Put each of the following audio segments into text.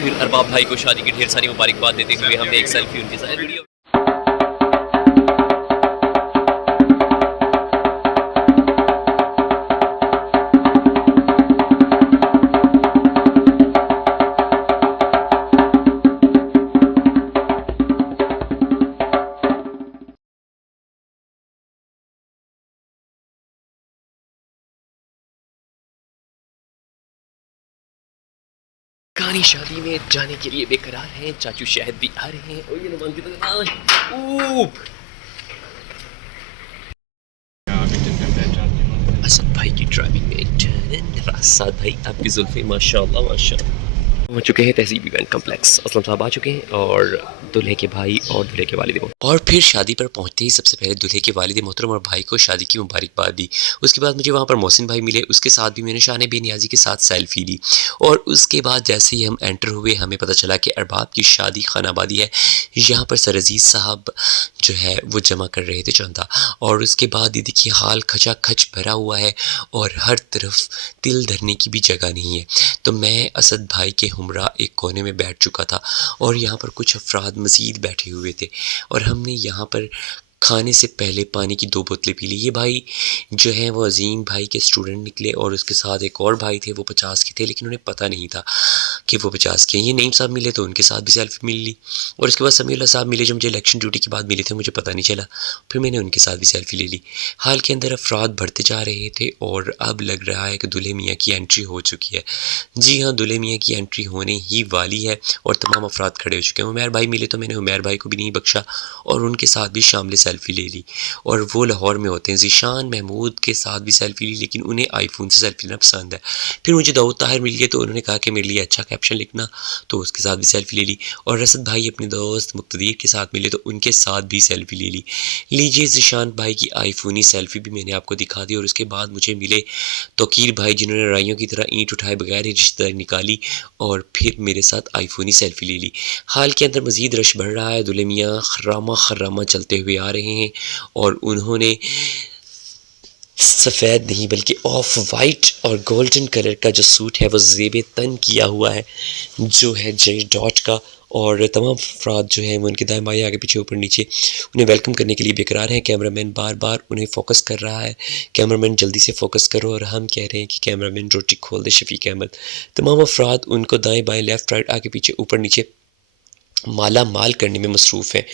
फिर अरबाब भाई को शादी की ढेर सारी मुबारकबाद देते हुए हमने एक सेल्फी उनके साथ वीडियो। कहानी शादी में जाने के लिए बेकरार हैं, चाचू शहद भी आ रहे हैं और ये नुमान की असद भाई की ड्राइविंग में असद भाई आपकी जुल्फे माशाल्लाह माशाल्लाह हो चुके हैं तहजीब इवेंट कम्प्लेक्स। असलम साहब आ चुके हैं और दूल्हे के भाई और दूल्हे के वालिद और फिर शादी पर पहुंचते ही सबसे पहले दूल्हे के वालिद मोहतरम और भाई को शादी की मुबारकबाद दी। उसके बाद मुझे वहां पर मोहसिन भाई मिले, उसके साथ भी मैंने शान बेनियाजी के साथ सेल्फी ली। और उसके बाद जैसे ही हम एंटर हुए हमें पता चला कि अरबाब की शादी खानाबादी है। यहाँ पर सर अजीज़ साहब जो है वो जमा कर रहे थे चंदा। और उसके बाद ये देखिए हाल खचा खच भरा हुआ है और हर तरफ तिल धरने की भी जगह नहीं है। तो मैं असद भाई के हमरा एक कोने में बैठ चुका था और यहाँ पर कुछ अफराद मज़ीद बैठे हुए थे और हमने यहाँ पर खाने से पहले पानी की 2 बोतलें पी ली। ये भाई जो है वो अजीम भाई के स्टूडेंट निकले और उसके साथ एक और भाई थे, वो 50 के थे लेकिन उन्हें पता नहीं था कि वो 50 के हैं। ये नईम साहब मिले तो उनके साथ भी सेल्फी मिल ली और उसके बाद समीउल्लाह साहब मिले जो मुझे इलेक्शन ड्यूटी के बाद मिले थे, मुझे पता नहीं चला, फिर मैंने उनके साथ भी सेल्फी ले ली। हाल के अंदर अफराद बढ़ते जा रहे थे और अब लग रहा है कि दूल्हे मियाँ की एंट्री हो चुकी है। जी हाँ, दूल्हे मियाँ की एंट्री होने ही वाली है और तमाम अफराद खड़े हो चुके हैं। उमैर भाई मिले तो मैंने उमैर भाई को भी नहीं बख्शा और उनके साथ भी शामिल सेल्फी ले ली। और वो लाहौर में होते हैं। ज़ीशान महमूद के साथ भी सेल्फी ली लेकिन उन्हें आईफोन से सेल्फी लेना पसंद है। फिर मुझे दाऊद ताहिर मिल गए तो उन्होंने कहा कि मेरे लिए अच्छा कैप्शन लिखना, तो उसके साथ भी सेल्फी ले ली। और रसद भाई अपने दोस्त मुक्तदीर के साथ मिले तो उनके साथ भी सेल्फी ले ली। लीजिए ज़ीशान भाई की आईफोनी सेल्फी भी मैंने आपको दिखा दी। और उसके बाद मुझे मिले तोकीर भाई जिन्होंने राइयों की तरह ईंट उठाए बगैर ही रिश्तेदारी निकाली और फिर मेरे साथ आईफोनी सेल्फी ले ली। हाल के अंदर मज़ीद रश बढ़ रहा है। दूल्हे मियाँ खर्रामा खर्रामा चलते हुए आ रहे हैं और उन्होंने सफ़ेद नहीं बल्कि ऑफ वाइट और गोल्डन कलर का जो सूट है वो ज़ेब तन किया हुआ है जो है जे डॉट का। और तमाम अफराद जो हैं वो उनके दाएं बाएं आगे पीछे ऊपर नीचे उन्हें वेलकम करने के लिए बेकरार हैं। कैमरामैन बार बार उन्हें फ़ोकस कर रहा है, कैमरामैन जल्दी से फ़ोकस करो। और हम कह रहे हैं कि कैमरामैन रोटी खोल दे शफीक अहमद। तमाम अफराद उनको दाएं बाएं लेफ़्ट राइट आगे पीछे ऊपर नीचे माला माल करने में मसरूफ़ हैं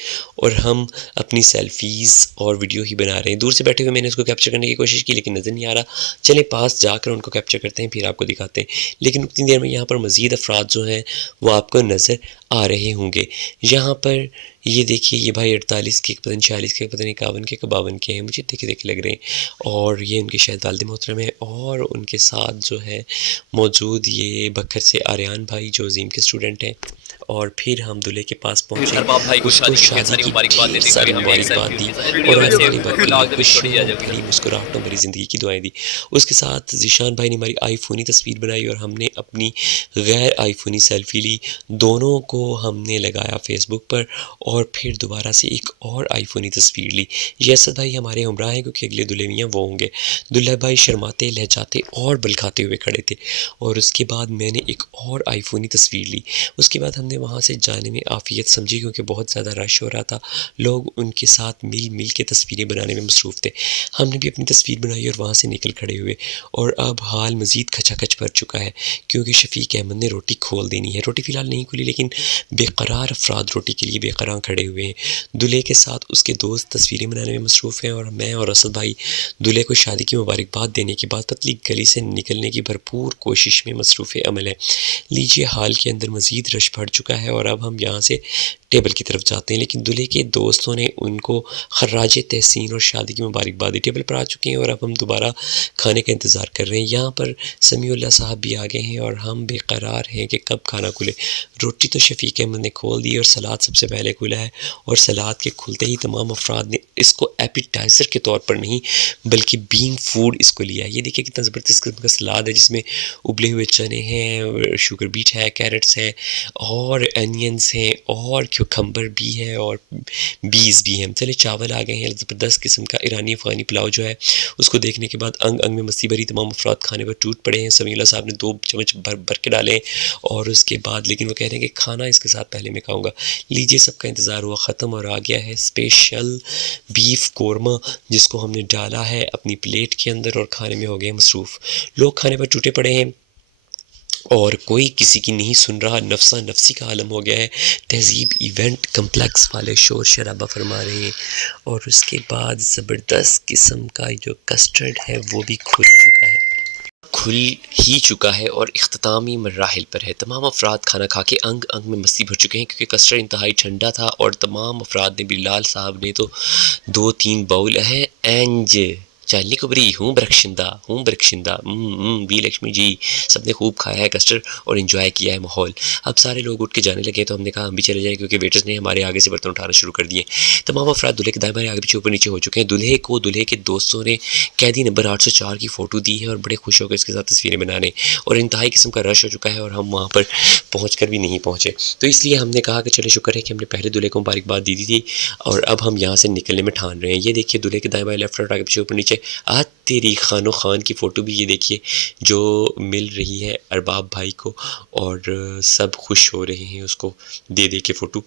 और हम अपनी सेल्फ़ीज़ और वीडियो ही बना रहे हैं। दूर से बैठे हुए मैंने उसको कैप्चर करने की कोशिश की लेकिन नज़र नहीं आ रहा। चलें पास जाकर उनको कैप्चर करते हैं फिर आपको दिखाते हैं। लेकिन उतनी देर में यहाँ पर मज़ीद अफराद जो हैं वो आपको नज़र आ रहे होंगे। यहाँ पर ये देखिए ये भाई 48 के, पता नहीं 46 के, पता नहीं 51 के, 52 के हैं, मुझे देखे देखे लग रहे हैं। और ये उनके शायद वालिद मोहतरम है और उनके साथ जो है मौजूद ये बखर से आर्यान भाई जो अजीम के स्टूडेंट हैं। और फिर हम दूल्हे के पास पहुंचे, उसको शादी की ढेर सारी मुबारकबाद दी और हंसने बड़ी खुशियों भरी मुस्कुराहटों भरी ज़िंदगी की दुआएं दी। उसके साथ ज़ीशान भाई ने हमारी आईफोनी तस्वीर बनाई और हमने अपनी गैर आईफोनी सेल्फी ली। दोनों को हमने लगाया फेसबुक पर और फिर दोबारा से एक और आईफोनी तस्वीर ली। ये असद भाई हमारे हमरा हैं क्योंकि अगले दूल्हे मियाँ वो होंगे। दूल्हा भाई शर्माते लहजाते और बल खाते हुए खड़े थे। और उसके बाद मैंने एक और आईफोनी तस्वीर ली। उसके बाद हमने वहाँ से जाने में आफियत समझी क्योंकि बहुत ज़्यादा रश हो रहा था, लोग उनके साथ मिल मिल के तस्वीरें बनाने में मसरूफ़ थे। हमने भी अपनी तस्वीर बनाई और वहाँ से निकल खड़े हुए। और अब हाल मज़ीद खचाखच भर चुका है क्योंकि शफीक अहमद ने रोटी खोल देनी है। रोटी फ़िलहाल नहीं खुली लेकिन बेकरार अफराद रोटी के लिए बेकरार खड़े हुए हैं। दूल्हे के साथ उसके दोस्त तस्वीरें बनाने में मसरूफ़ हैं और मैं और असद भाई दूल्हे को शादी की मुबारकबाद देने के बाद पतली गली से निकलने की भरपूर कोशिश में मसरूफ़ अमल है। लीजिए हाल के अंदर मज़ीद रश बढ़ चुका है और अब हम यहाँ से टेबल की तरफ जाते हैं। लेकिन दूल्हे के दोस्तों ने उनको खर्राज तहसीन और शादी की मुबारकबाद दी। टेबल पर आ चुके हैं और अब हम दोबारा खाने का इंतज़ार कर रहे हैं। यहाँ पर समीउल्लाह साहब भी आ गए हैं और हम बेकरार हैं कि कब खाना खुले। रोटी तो शफीक अहमद ने खोल दी और सलाद सबसे पहले खुला है और सलाद के खुलते ही तमाम अफराद ने इसको एपिटाइज़र के तौर पर नहीं बल्कि बीइंग फूड इसको लिया। ये देखिए कितना ज़बरदस्त किस्म का सलाद है जिसमें उबले हुए चने हैं, शुगर बीट है, कैरेट्स हैं और अनियंस हैं और क्यूकम्बर भी है और बीज भी हैं। चले चावल आ गए हैं, ज़बरदस्त किस्म का ईरानी अफ़गानी पुलाव जो है उसको देखने के बाद अंग अंग में मस्ती भरी तमाम अफराद खाने पर टूट पड़े हैं। समीउल्लाह साहब ने 2 चम्मच भर भर के डाले और उसके बाद लेकिन वो कह रहे हैं कि खाना इसके साथ पहले मैं खाऊंगा। लीजिए, सबका इंतज़ार हुआ ख़त्म और आ गया है स्पेशल बीफ कोरमा, जिसको हमने डाला है अपनी प्लेट के अंदर और खाने में हो गए मसरूफ़। लोग खाने पर टूटे पड़े हैं और कोई किसी की नहीं सुन रहा, नफसा नफसी का आलम हो गया है। तहज़ीब इवेंट कम्प्लेक्स वाले शोर शराबा फरमा रहे हैं और उसके बाद ज़बरदस्त किस्म का जो कस्टर्ड है वो भी खुल ही चुका है और इख्तितामी मराहिल पर है। तमाम अफराद खाना खा के अंग अंग में मस्ती भर चुके हैं क्योंकि कस्टर्ड इंतहाई ठंडा था और तमाम अफराद ने, बिलाल साहब ने तो 2-3 बाउल है एंज चाली कुबरी हूँ बरखशिंदा वी लक्ष्मी जी, सबने खूब खाया है कस्टर्ड और इन्जॉय किया है माहौल। अब सारे लोग उठ के जाने लगे तो हमने कहा हम भी चले जाएं क्योंकि वेटर्स ने हमारे आगे से बर्तन उठाना शुरू कर दिए। तमाम अफराद दूल्हे के दाएं बाएं आगे पीछे ऊपर नीचे हो चुके हैं। दूल्हे को दूल्हे के दोस्तों ने कैदी नंबर 804 की फ़ोटो दी है और बड़े खुश होकर इसके साथ तस्वीरें बनाने, और इंतहाई किस्म का रश हो चुका है और हम वहाँ पर पहुँच कर भी नहीं पहुँचे। तो इसलिए हमने कहा कि चले शुक्र है कि हमने पहले दूल्हे को मुबारकबाद दी थी और अब हम यहाँ से निकलने में ठान रहे हैं। ये देखिए दूल्हे के दाएं बाएं लेफ्ट राइट आगे पीछे ऊपर नीचे। आज तेरी खानो खान की फ़ोटो भी ये देखिए जो मिल रही है अरबाब भाई को, और सब खुश हो रहे हैं उसको दे दे के फ़ोटो।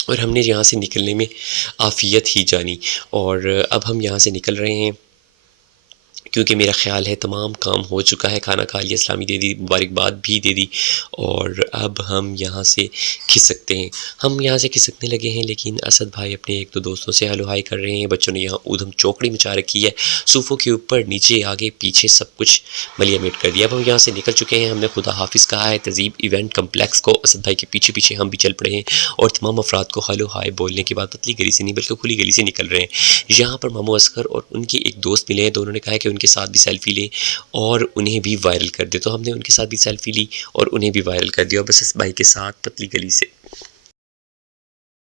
और हमने यहाँ से निकलने में आफ़ियत ही जानी और अब हम यहाँ से निकल रहे हैं क्योंकि मेरा ख़्याल है तमाम काम हो चुका है। खाना खा लिया, इस्लामी दे दी, मुबारकबाद भी दे दी और अब हम यहाँ से खिसकते हैं। हम यहाँ से खिसकने लगे हैं लेकिन असद भाई अपने एक दो दोस्तों से हेलो हाय कर रहे हैं। बच्चों ने यहाँ ऊधम चौकड़ी मचा रखी है, सोफ़ों के ऊपर नीचे आगे पीछे सब कुछ मलिया मेट कर दिया। अब हम यहाँ से निकल चुके हैं। हमने खुदा हाफिज़ कहा है तहज़ीब इवेंट कम्प्लेक्स को। असद भाई के पीछे पीछे हम भी चल पड़े हैं और तमाम अफराद को हेलो हाय बोलने के बाद पतली गली से नहीं बल्कि खुली गली से निकल रहे हैं। यहाँ पर मामू असगर और उनके एक दोस्त मिले हैं, दोनों ने कहा है कि उनके साथ भी सेल्फ़ी लें और उन्हें भी वायरल कर दे। तो हमने उनके साथ भी सेल्फ़ी ली और उन्हें भी वायरल कर दिया और बस इस भाई के साथ पतली गली से